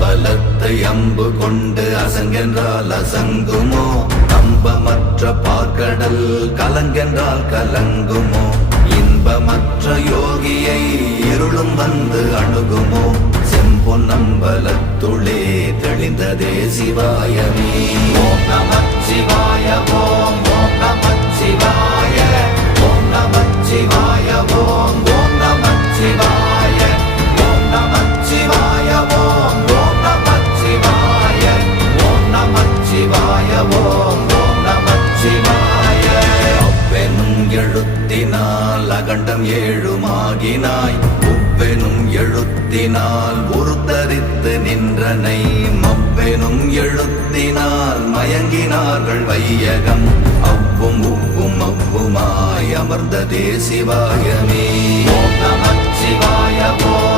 அம்பலத்தை அம்பு கொண்டு அசங்கென்றால் அசங்குமோ? நம்பமற்ற பார்க்கடல் கலங்கென்றால் கலங்குமோ? இன்பமற்ற யோகியை இருளும் வந்து அணுகுமோ? செம்பொன்னம்பலத்துளே தெளிந்ததே சிவாயமே. ஓம் நமச்சிவாய ஓம் ஓம் நமச்சிவாய ஓம் நமச்சிவாய ஓம் ஓம் நமச்சிவாய ஓம் நமச்சிவாய ஓம் ஓம் நமச்சிவாய ஓம் நமச்சிவாய ஓம் ஓம் நமச்சிவாய. அவ்வெனும் எழுத்தினால் அகண்டம் ஏழுமாகினாய், உவ்வெனும் எழுத்தினால் உருத்தரித்து நின்றனை, மவ்வெனும் எழுத்தினால் மயங்கினார்கள் வையகம். அவ்வும் உவ்வும் அவ்வுமாய் அமர்ந்ததே சிவாயமே. ஓம் நமச்சிவாய ஓம்